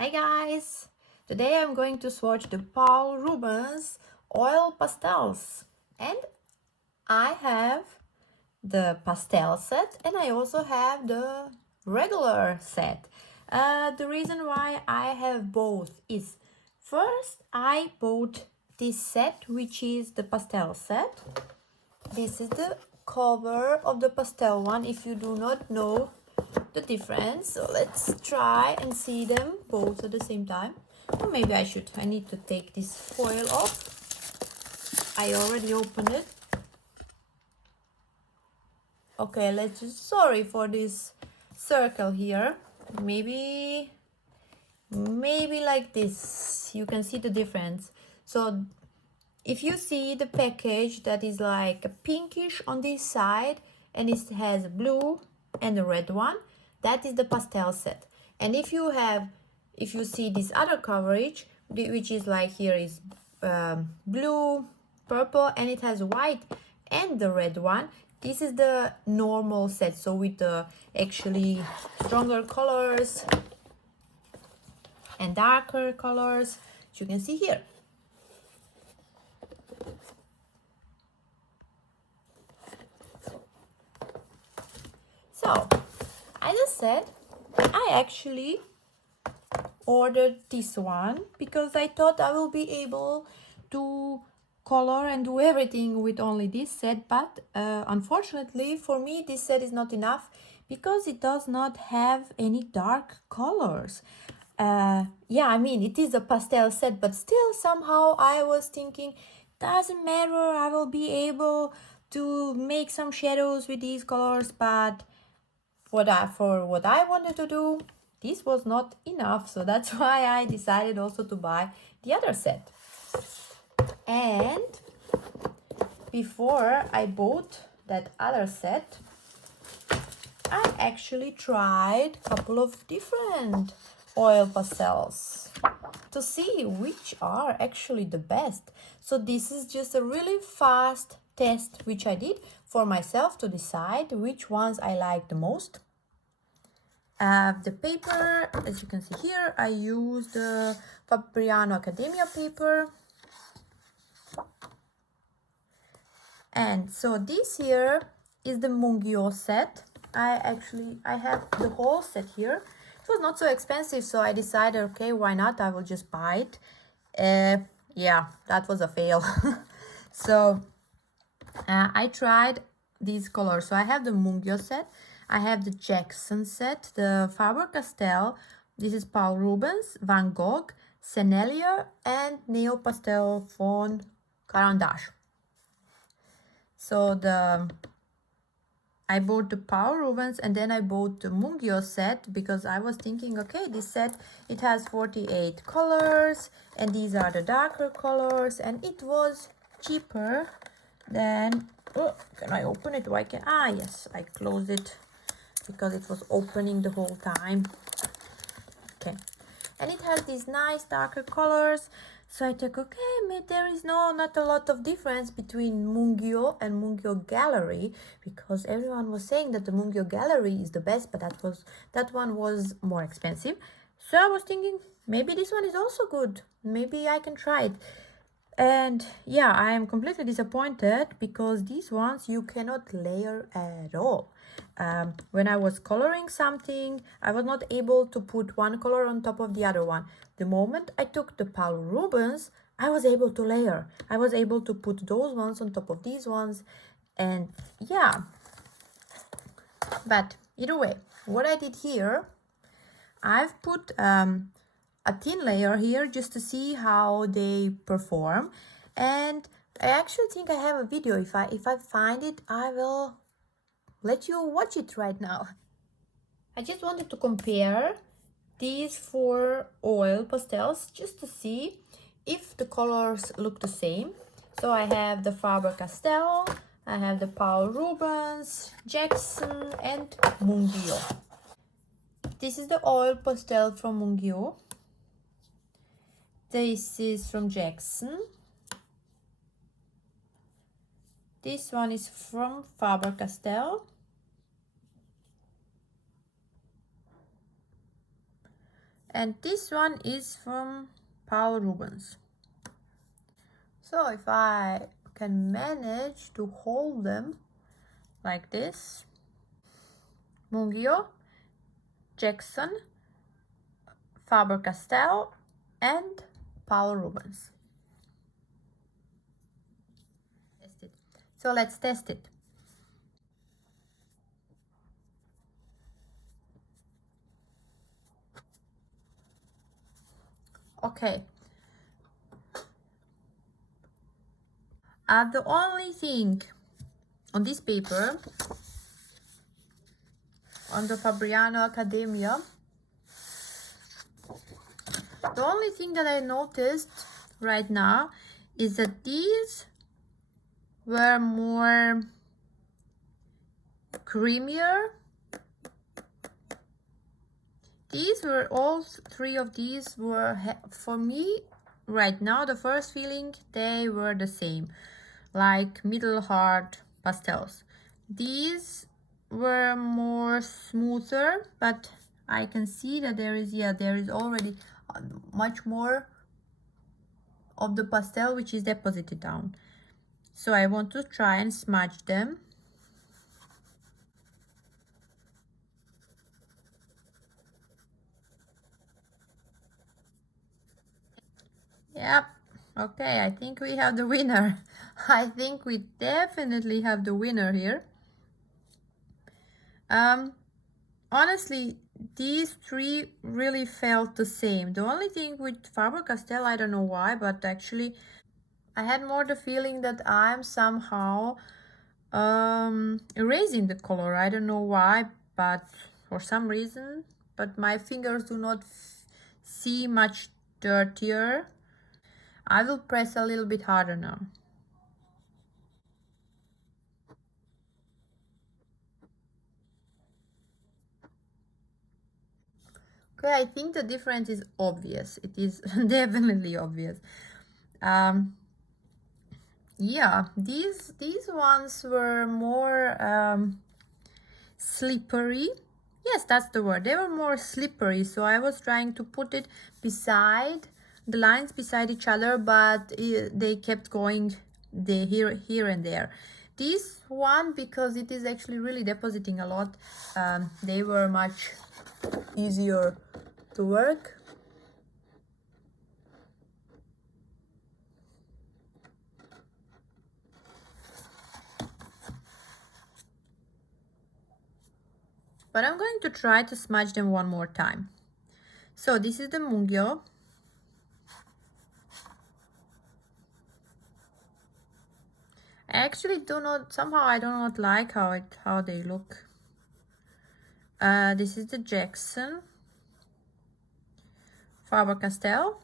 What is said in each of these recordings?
Hi guys! Today I'm going to swatch the Paul Rubens oil pastels, and I have the pastel set and I also have the regular set. The reason why I have both is first I bought this set, which is the pastel set. This is the cover of the pastel one, if you do not know the difference. So let's try and see them both at the same time. Or maybe I need to take this foil off. I already opened it. Okay, let's just, sorry for this circle here. Maybe like this, you can see the difference. So if you see the package that is like a pinkish on this side and it has blue and a red one, that is the pastel set. And if you see this other coverage, which is like here is blue, purple, and it has white and the red one, this is the normal set, so with the actually stronger colors and darker colors, which you can see here. So, as I said, I actually ordered this one because I thought I will be able to color and do everything with only this set, but unfortunately for me this set is not enough because it does not have any dark colors. Yeah, I mean it is a pastel set, but still somehow I was thinking doesn't matter, I will be able to make some shadows with these colors, but for what I wanted to do, this was not enough. So that's why I decided also to buy the other set. And before I bought that other set, I actually tried a couple of different oil pastels to see which are actually the best. So this is just a really fast test which I did for myself to decide which ones I like the most. The paper, as you can see here, I used the Fabriano Academia paper. And so this here is the Mungyo set. I have the whole set here. It was not so expensive, so I decided, okay, why not? I will just buy it. Yeah, that was a fail. So I tried these colors. So I have the Mungyo set, I have the Jaxon set, the Faber Castell, this is Paul Rubens, Van Gogh, Sennelier, and Neocolor von Carandache. So I bought the Paul Rubens and then I bought the Mungyo set because I was thinking, okay, this set, it has 48 colors and these are the darker colors and it was cheaper than, oh, can I open it? Why can, yes, I closed it because it was opening the whole time. Okay, and it has these nice darker colors. So I thought, okay, there is not a lot of difference between Mungyo and Mungyo Gallery, because everyone was saying that the Mungyo Gallery is the best, but that one was more expensive. So I was thinking maybe this one is also good. Maybe I can try it. And yeah, I am completely disappointed because these ones you cannot layer at all. When I was coloring something, I was not able to put one color on top of the other one. The moment I took the Paul Rubens, I was able to layer. I was able to put those ones on top of these ones. And yeah, but either way, what I did here, I've put a thin layer here just to see how they perform, and I actually think I have a video. If I find it, I will let you watch it right now. I just wanted to compare these 4 oil pastels just to see if the colors look the same. So I have the Faber Castell, I have the Paul Rubens, Jaxon, and Mungyo. This is the oil pastel from Mungyo. This is from Jaxon. This one is from Faber Castell. and this one is from Paul Rubens. So if I can manage to hold them like this, Mungyo, Jaxon, Faber Castell, and Paul Rubens. So let's test it. Okay. The only thing on this paper, on the Fabriano Academia, the only thing that I noticed right now is that these were more creamier. These were, all three of these were, for me right now, the first feeling, they were the same, like middle hard pastels. These were more smoother, but I can see that there is already much more of the pastel which is deposited down. So I want to try and smudge them. Yep. Okay, I think we have the winner. I think we definitely have the winner here. Honestly, these three really felt the same. The only thing with Faber Castell, I don't know why, but actually I had more the feeling that I'm somehow erasing the color. I don't know why, but for some reason, but my fingers do not see much dirtier. I will press a little bit harder now. Okay, I think the difference is obvious. It is definitely obvious. Yeah, these ones were more slippery. Yes, that's the word. They were more slippery, so I was trying to put it beside the lines beside each other, but they kept going here and there. This one, because it is actually really depositing a lot, they were much easier to work. But I'm going to try to smudge them one more time. So this is the Mungyo. I actually do not, somehow I do not like how they look. This is the Jaxon, Faber Castell,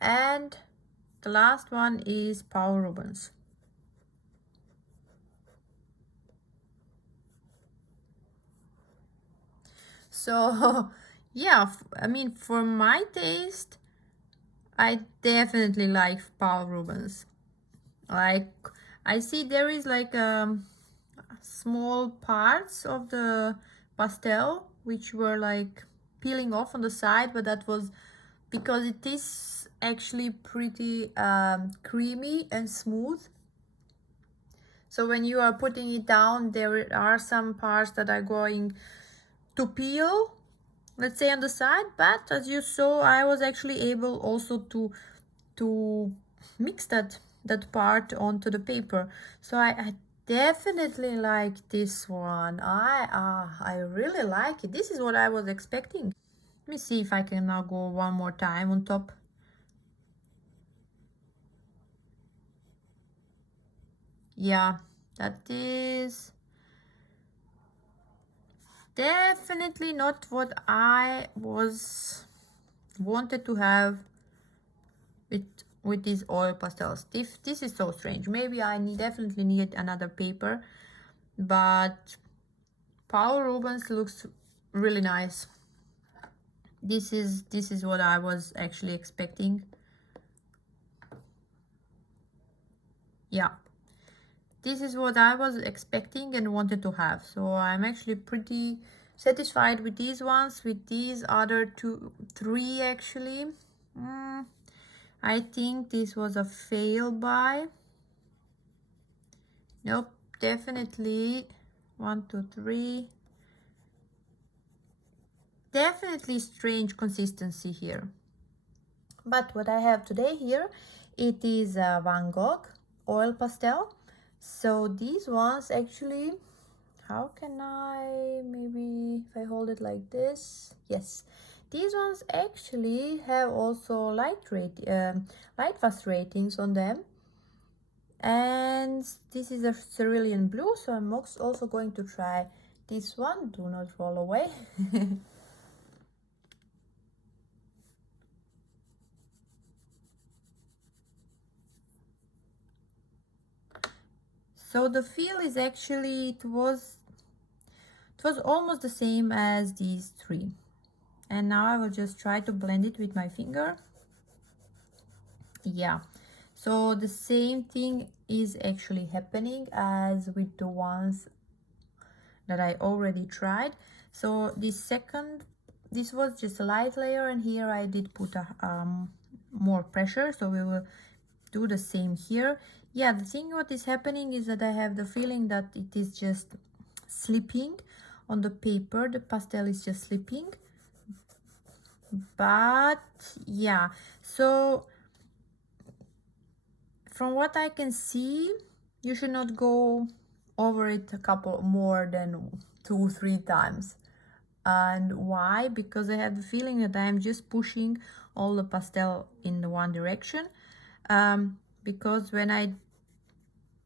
and the last one is Paul Rubens. So yeah, I mean, for my taste, I definitely like Paul Rubens. Like, I see there is like small parts of the pastel which were like peeling off on the side, but that was because it is actually pretty creamy and smooth. So when you are putting it down, there are some parts that are going to peel, let's say, on the side, but as you saw, I was actually able also to mix that part onto the paper. So I definitely like this one. I really like it. This is what I was expecting. Let me see if I can now go one more time on top. Yeah, that is definitely not what I wanted to have with these oil pastels. This is so strange. Maybe I definitely need another paper, but Paul Rubens looks really nice. This is what I was actually expecting. Yeah, this is what I was expecting and wanted to have. So I'm actually pretty satisfied with these ones. With these other three actually, I think this was a fail buy. Nope, definitely 1, 2, 3. Definitely strange consistency here. But what I have today here, it is a Van Gogh oil pastel. So these ones actually, how can I, maybe if I hold it like this, yes, these ones actually have also light fast ratings on them. And this is a cerulean blue, so I'm also going to try this one. Do not roll away. So the feel is actually, it was almost the same as these three. And now I will just try to blend it with my finger. Yeah, so the same thing is actually happening as with the ones that I already tried. So this was just a light layer, and here I did put a more pressure, so we will do the same here. Yeah, the thing what is happening is that I have the feeling that it is just slipping on the paper. The pastel is just slipping. But yeah, so from what I can see, you should not go over it a couple more than 2-3 times. And why? Because I have the feeling that I'm just pushing all the pastel in the one direction. Because when I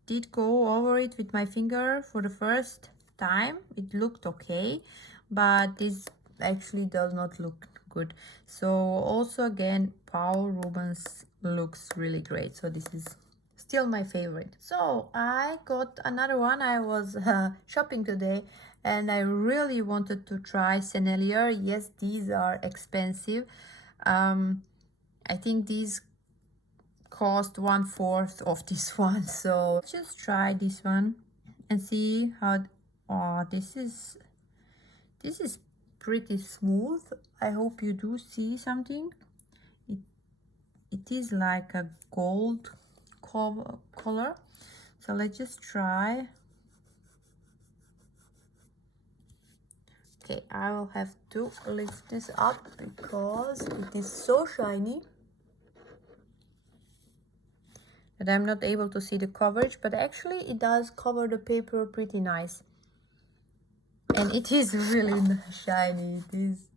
did go over it with my finger for the first time, it looked okay, but this actually does not look good. So also again, Paul Rubens looks really great. So this is still my favorite. So I got another one. I was shopping today and I really wanted to try Sennelier. Yes, these are expensive. I think these cost 1/4 of this one, so just try this one and see how. Oh, this is pretty smooth. I hope you do see something. It is like a gold color, so let's just try. Okay, I will have to lift this up because it is so shiny that I'm not able to see the coverage, but actually it does cover the paper pretty nice. And it is really shiny. It is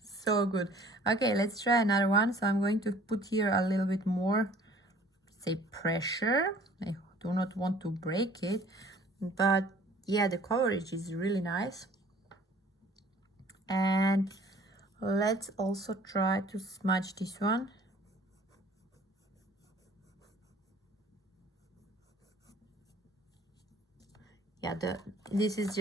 so good. Okay, let's try another one. So I'm going to put here a little bit more, say, pressure. I do not want to break it, but yeah, the coverage is really nice. And let's also try to smudge this one. Yeah, this is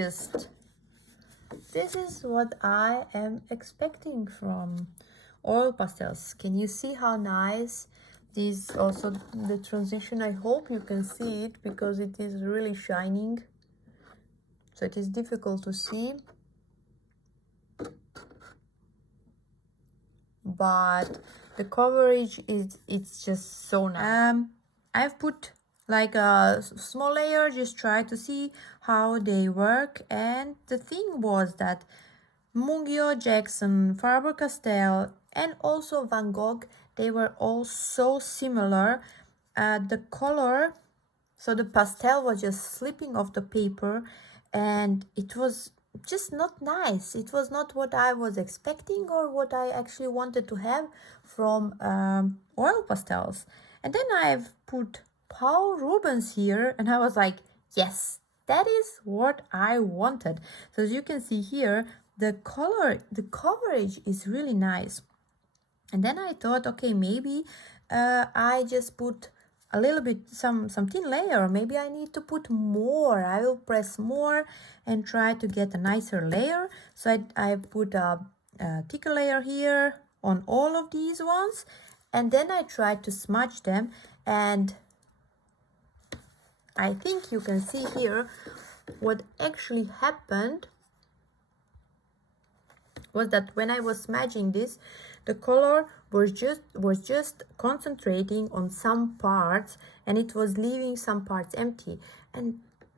what I am expecting from oil pastels. Can you see how nice this also the transition? I hope you can see it because it is really shining, so it is difficult to see, but the coverage it's just so nice. I've put like a small layer, just try to see how they work. And the thing was that Mungyo, Jaxon, Faber Castell, and also Van Gogh, they were all so similar. The color, so the pastel was just slipping off the paper, and it was just not nice. It was not what I was expecting or what I actually wanted to have from oil pastels. And then I've put Paul Rubens here, and I was like, yes, that is what I wanted. So as you can see here, the coverage is really nice. And then I thought, okay, maybe I just put a little bit, some thin layer. Maybe I need to put more. I will press more and try to get a nicer layer. So I put a thicker layer here on all of these ones. And then I tried to smudge them. And I think you can see here what actually happened was that when I was smudging this, the color was just concentrating on some parts, and it was leaving some parts empty, and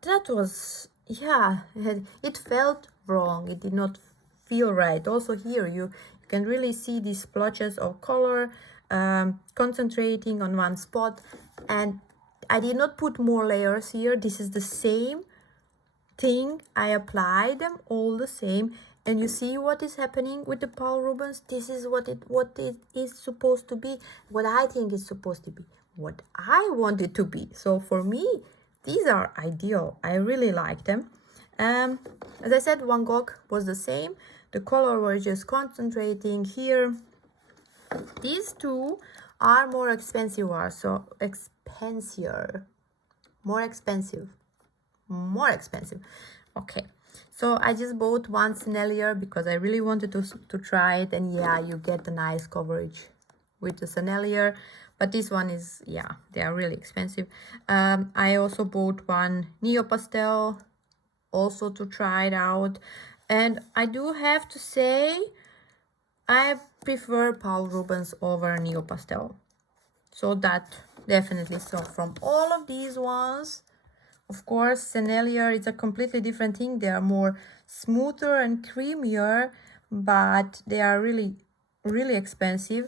that was, yeah, it felt wrong. It did not feel right. Also here you can really see these splotches of color concentrating on one spot, and I did not put more layers here. This is the same thing. I applied them all the same, and you see what is happening with the Paul Rubens. This is what it is supposed to be, what I think is supposed to be, what I want it to be. So for me, these are ideal. I really like them. As I said, Van Gogh was the same. The color was just concentrating here. These two are more expensive, more expensive. Okay, so I just bought one Sennelier because I really wanted to try it, and yeah, you get a nice coverage with the Sennelier, but this one is, yeah, they are really expensive. I also bought one Neopastel also to try it out, and I do have to say I prefer Paul Rubens over Neopastel. So that definitely. So from all of these ones, of course, Sennelier is a completely different thing. They are more smoother and creamier, but they are really, really expensive.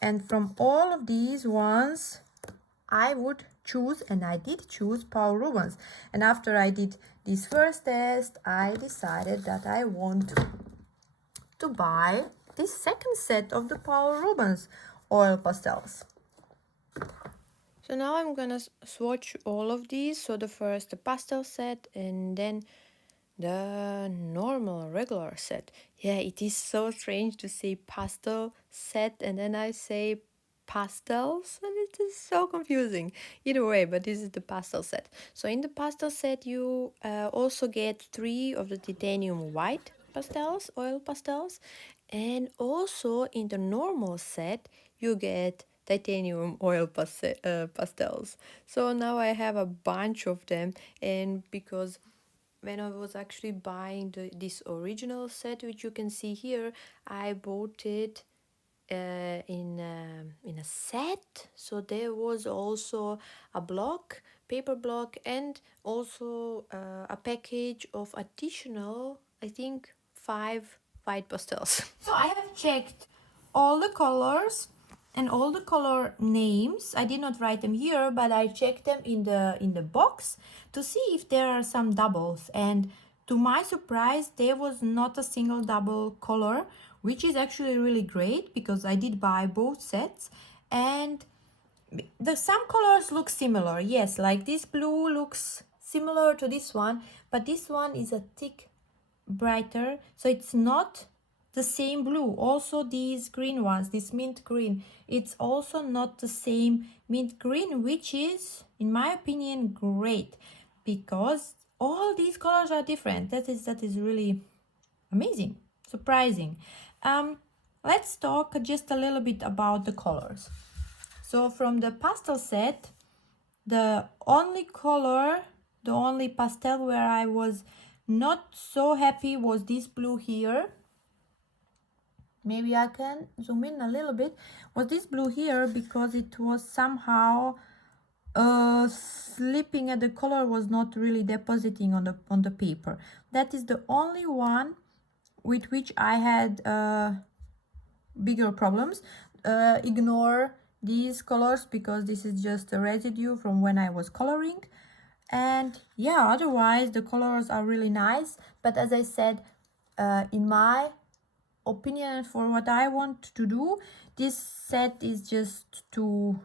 And from all of these ones, I would choose, and I did choose, Paul Rubens. And after I did this first test, I decided that I want to buy this second set of the Paul Rubens oil pastels. So now I'm gonna swatch all of these. So the first, the pastel set, and then the normal regular set. Yeah, it is so strange to say pastel set and then I say pastels, and it is so confusing. Either way, but this is the pastel set. So in the pastel set you also get 3 of the titanium white pastels, oil pastels, and also in the normal set you get titanium oil pastels. So now I have a bunch of them, and because when I was actually buying this original set, which you can see here, I bought it in a set. So there was also a block, paper block, and also a package of additional, I think, 5 white pastels. So I have checked all the colors and all the color names. I did not write them here, but I checked them in the box to see if there are some doubles, and to my surprise there was not a single double color, which is actually really great because I did buy both sets, and some colors look similar. Yes, like this blue looks similar to this one, but this one is a thick brighter, so it's not the same blue. Also these green ones, this mint green, it's also not the same mint green, which is in my opinion great because all these colors are different. That is really amazing, surprising. Let's talk just a little bit about the colors. So from the pastel set, the only color, the only pastel where I was not so happy was this blue here. Maybe I can zoom in a little bit. Was this blue here because it was somehow slipping, and the color was not really depositing on the paper. That is the only one with which I had bigger problems. Ignore these colors because this is just a residue from when I was coloring. And yeah, otherwise the colors are really nice, but as I said, in my opinion, for what I want to do, this set is just too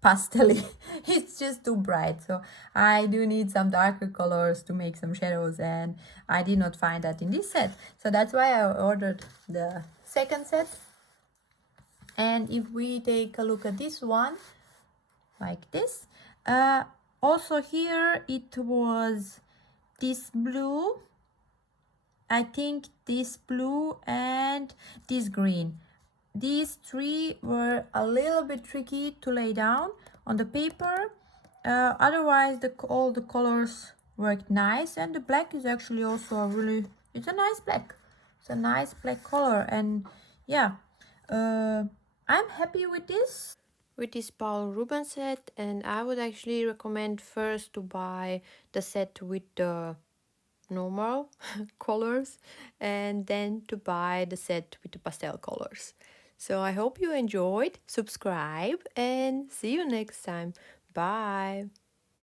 pastel-y. It's just too bright, so I do need some darker colors to make some shadows, and I did not find that in this set, so that's why I ordered the second set. And if we take a look at this one like this, also here it was this blue, I think this blue and this green. These 3 were a little bit tricky to lay down on the paper. Otherwise all the colors worked nice, and the black is actually also it's a nice black. It's a nice black color, and yeah, I'm happy with this. With this Paul Rubens set, and I would actually recommend first to buy the set with the normal colors and then to buy the set with the pastel colors. So I hope you enjoyed, subscribe, and see you next time. Bye.